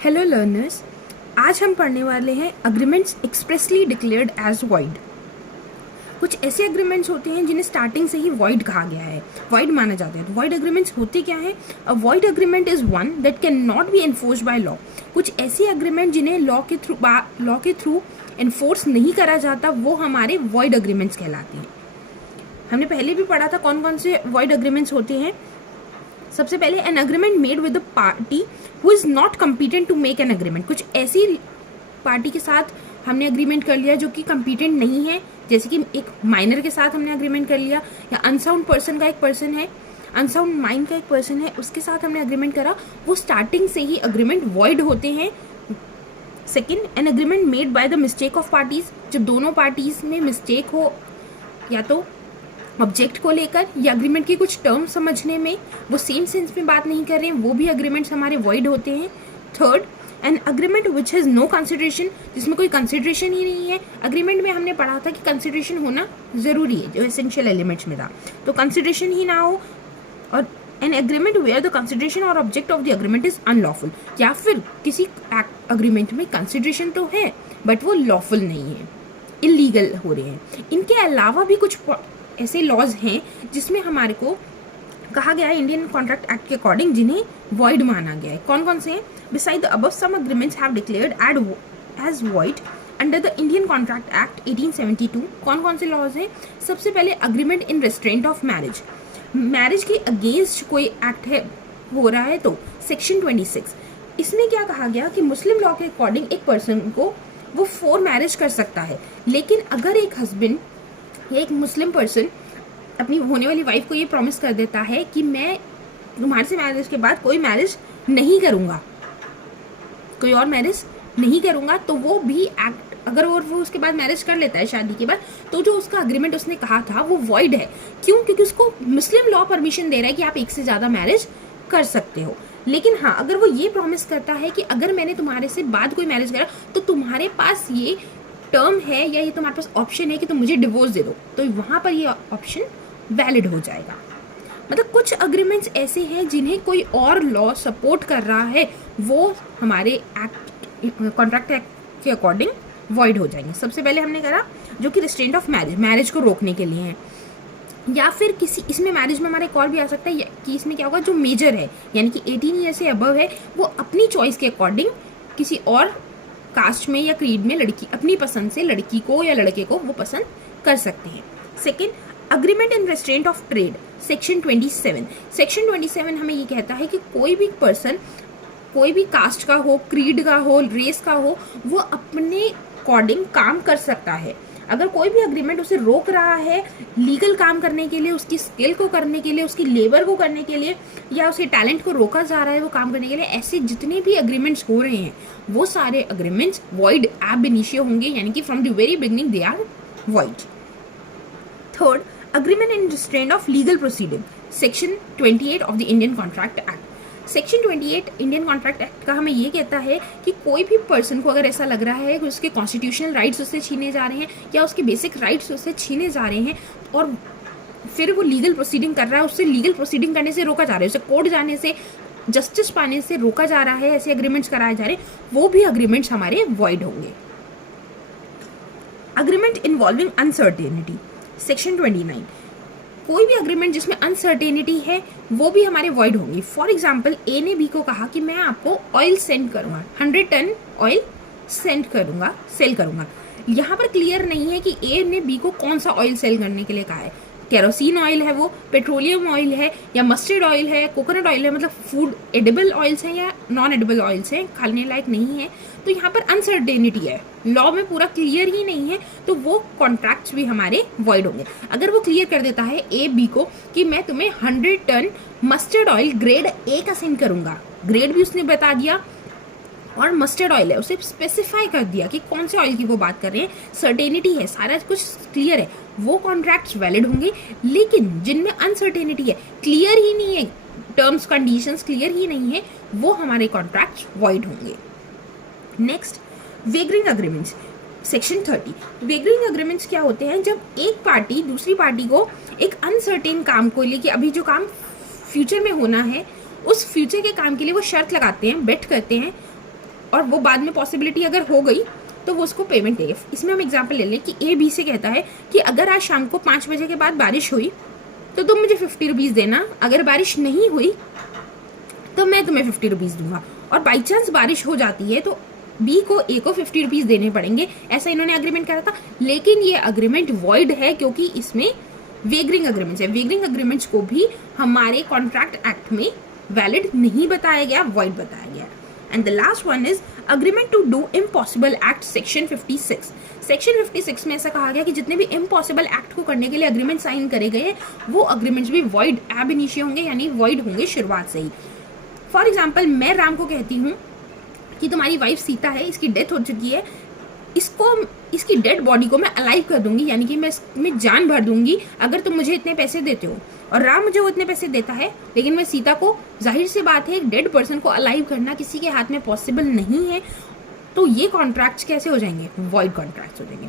Hello learners, आज हम पढ़ने वाले हैं agreements expressly declared as void. कुछ ऐसे एग्रीमेंट्स होते हैं जिन्हें स्टार्टिंग से ही वॉइड कहा गया है, वॉइड माना जाता है। तो वॉइड एग्रीमेंट्स होते क्या हैं? अ void agreement is one that can not be enforced by law. कुछ ऐसे एग्रीमेंट जिन्हें लॉ के थ्रू एनफोर्स नहीं करा जाता, वो हमारे वॉइड एग्रीमेंट्स कहलाते हैं। हमने पहले भी पढ़ा था कौन कौन से वॉइड एग्रीमेंट्स होते हैं। सबसे पहले an agreement made with the party who is not competent to make an agreement. कुछ ऐसी पार्टी के साथ हमने अग्रीमेंट कर लिया जो कि कम्पिटेंट नहीं है, जैसे कि एक माइनर के साथ हमने अग्रीमेंट कर लिया, या अनसाउंड पर्सन का एक पर्सन है, अनसाउंड माइंड का एक पर्सन है, उसके साथ हमने अग्रीमेंट करा, वो स्टार्टिंग से ही अग्रीमेंट वॉइड होते हैं। Second, N agreement made by the mistake of parties. जब दोनों पार्टीज में मिस्टेक हो, या तो ऑब्जेक्ट को लेकर या अग्रीमेंट के कुछ टर्म समझने में वो सेम सेंस में बात नहीं कर रहे हैं, वो भी अग्रीमेंट्स हमारे वॉइड होते हैं। Third, an agreement which has no consideration, जिसमें कोई कंसिडरेशन ही नहीं है। अग्रीमेंट में हमने पढ़ा था कि कंसिडरेशन होना ज़रूरी है, जो एसेंशियल एलिमेंट्स में था, तो कंसिडरेशन ही ना हो। और an agreement where the consideration और object of the agreement is unlawful, या फिर किसी अग्रीमेंट में कंसिडरेशन तो है बट वो लॉफुल नहीं है, इलीगल हो रहे हैं। इनके अलावा भी कुछ ऐसे लॉज हैं जिसमें हमारे को कहा गया है इंडियन कॉन्ट्रैक्ट एक्ट के अकॉर्डिंग जिन्हें वॉइड माना गया है। कौन कौन से हैं? Beside the above some agreements have declared as void under the Indian contract act 1872। कौन कौन से लॉज हैं? सबसे पहले agreement in restraint of marriage. Marriage के अगेंस्ट कोई एक्ट है हो रहा है तो सेक्शन 26, इसमें क्या कहा गया कि मुस्लिम लॉ के अकॉर्डिंग एक पर्सन को वो 4 मैरिज कर सकता है, लेकिन अगर एक हस्बैंड या एक मुस्लिम पर्सन अपनी होने वाली वाइफ को ये प्रॉमिस कर देता है कि मैं तुम्हारे से मैरिज के बाद कोई मैरिज नहीं करूँगा, कोई और मैरिज नहीं करूँगा, तो वो भी एक्ट, अगर वो उसके बाद मैरिज कर लेता है शादी के बाद, तो जो उसका अग्रीमेंट उसने कहा था वो वॉइड है। क्यों? क्योंकि उसको मुस्लिम लॉ परमिशन दे रहा है कि आप एक से ज़्यादा मैरिज कर सकते हो। लेकिन हाँ, अगर वो ये प्रॉमिस करता है कि अगर मैंने तुम्हारे से बाद कोई मैरिज करा तो तुम्हारे पास ये टर्म है या ये तुम्हारे पास ऑप्शन है कि तुम मुझे डिवोर्स दे दो, तो वहाँ पर ये ऑप्शन वैलिड हो जाएगा। मतलब कुछ अग्रीमेंट्स ऐसे हैं जिन्हें कोई और लॉ सपोर्ट कर रहा है, वो हमारे एक्ट, कॉन्ट्रैक्ट एक्ट के अकॉर्डिंग वॉइड हो जाएंगे। सबसे पहले हमने करा जो कि रिस्ट्रेंट ऑफ मैरिज, मैरिज को रोकने के लिए है, या फिर किसी इसमें मैरिज में हमारा एक और भी आ सकता है कि इसमें क्या होगा, जो मेजर है यानी कि 18 ईयर से अबव है, वो अपनी चॉइस के अकॉर्डिंग किसी और कास्ट में या क्रीड में लड़की अपनी पसंद से लड़की को या लड़के को वो पसंद कर सकते हैं। Second, agreement in restraint of trade, section 27। Section 27 हमें ये कहता है कि कोई भी पर्सन कोई भी कास्ट का हो, क्रीड का हो, रेस का हो, वो अपने अकॉर्डिंग काम कर सकता है। अगर कोई भी अग्रीमेंट उसे रोक रहा है लीगल काम करने के लिए, उसकी स्किल को करने के लिए, उसकी लेबर को करने के लिए, या उसके टैलेंट को रोका जा रहा है वो काम करने के लिए, ऐसे जितने भी अग्रीमेंट्स हो रहे हैं वो सारे अग्रीमेंट्स वॉइड एब इनिशियो होंगे, यानी कि from the very beginning they are void. Third, agreement in restraint of legal proceeding, section 28 of the Indian contract act. Section 28 Indian contract act का हमें ये कहता है कि कोई भी पर्सन को अगर ऐसा लग रहा है कि उसके कॉन्स्टिट्यूशनल राइट्स उससे छीने जा रहे हैं या उसके बेसिक राइट्स उससे छीने जा रहे हैं और फिर वो लीगल प्रोसीडिंग कर रहा है, उससे लीगल प्रोसीडिंग करने से रोका जा रहा है, उसे कोर्ट जाने से, जस्टिस पाने से रोका जा रहा है, ऐसे अग्रीमेंट्स कराए जा रहे हैं, वो भी अग्रीमेंट्स हमारे वॉइड होंगे। Agreement involving uncertainty, section 29। कोई भी अग्रीमेंट जिसमें अनसर्टेनिटी है वो भी हमारे वॉइड होंगे। फॉर एग्जाम्पल, ए ने बी को कहा कि मैं आपको ऑयल सेंड करूंगा, 100 टन ऑयल सेंड करूंगा, सेल करूंगा। यहाँ पर क्लियर नहीं है कि ए ने बी को कौन सा ऑयल सेल करने के लिए कहा है, केरोसिन ऑयल है वो, पेट्रोलियम ऑयल है, या मस्टर्ड ऑयल है, कोकोनट ऑयल है, मतलब फूड एडिबल ऑयल्स हैं या नॉन एडिबल ऑयल्स हैं, खाने लायक नहीं है। तो यहाँ पर अनसर्टेनिटी है, लॉ में पूरा क्लियर ही नहीं है, तो वो कॉन्ट्रैक्ट्स भी हमारे वॉइड होंगे। अगर वो क्लियर कर देता है ए बी को कि मैं तुम्हें 100 ton mustard oil grade A का सेंड करूंगा, ग्रेड भी उसने बता दिया और मस्टर्ड ऑयल है उसे स्पेसिफाई कर दिया कि कौन से ऑयल की वो बात कर रहे हैं, सर्टेनिटी है, सारा कुछ क्लियर है, वो कॉन्ट्रैक्ट्स वैलिड होंगे। लेकिन जिनमें अनसर्टेनिटी है, क्लियर ही नहीं है, टर्म्स कंडीशंस क्लियर ही नहीं है, वो हमारे कॉन्ट्रैक्ट्स वॉइड होंगे। Next, wagering agreements, section 30। Wagering agreements क्या होते हैं? जब एक पार्टी दूसरी पार्टी को एक अनसर्टेन काम को लेके, अभी जो काम फ्यूचर में होना है, उस फ्यूचर के काम के लिए वो शर्त लगाते हैं, बेट करते हैं और वो बाद में पॉसिबिलिटी अगर हो गई तो वो उसको पेमेंट देगा। इसमें हम एग्जांपल ले लें कि ए बी से कहता है कि अगर आज शाम को 5 बजे के बाद बारिश हुई तो तुम मुझे 50 रुपीज़ देना, अगर बारिश नहीं हुई तो मैं तुम्हें 50 रुपीज़ दूंगा। और बाई चांस बारिश हो जाती है तो बी को ए को 50 रुपीज़ देने पड़ेंगे, ऐसा इन्होंने अग्रीमेंट करा था। लेकिन ये अग्रीमेंट वॉइड है क्योंकि इसमें वेगरिंग अग्रीमेंट्स है। वेगरिंग अग्रीमेंट्स को भी हमारे कॉन्ट्रैक्ट एक्ट में वैलिड नहीं बताया गया, वॉइड बताया गया। And the last one is agreement to do impossible act section 56। Section 56 में ऐसा कहा गया कि जितने भी इम्पॉसिबल एक्ट को करने के लिए अग्रीमेंट साइन करे गए वो अग्रीमेंट्स भी वॉइड एब इनिशियो होंगे, यानी वॉइड होंगे शुरुआत से ही। फॉर एग्जाम्पल, मैं राम को कहती हूँ कि तुम्हारी वाइफ सीता है, इसकी डेथ हो चुकी है, इसकी डेड बॉडी को मैं अलाइव कर दूंगी, यानी कि मैं इसमें जान भर दूंगी अगर तुम मुझे इतने पैसे देते हो। और राम मुझे वो इतने पैसे देता है, लेकिन मैं सीता को, जाहिर सी बात है, एक डेड पर्सन को अलाइव करना किसी के हाथ में पॉसिबल नहीं है, तो ये कॉन्ट्रैक्ट्स कैसे हो जाएंगे? वॉइड कॉन्ट्रैक्ट्स हो जाएंगे।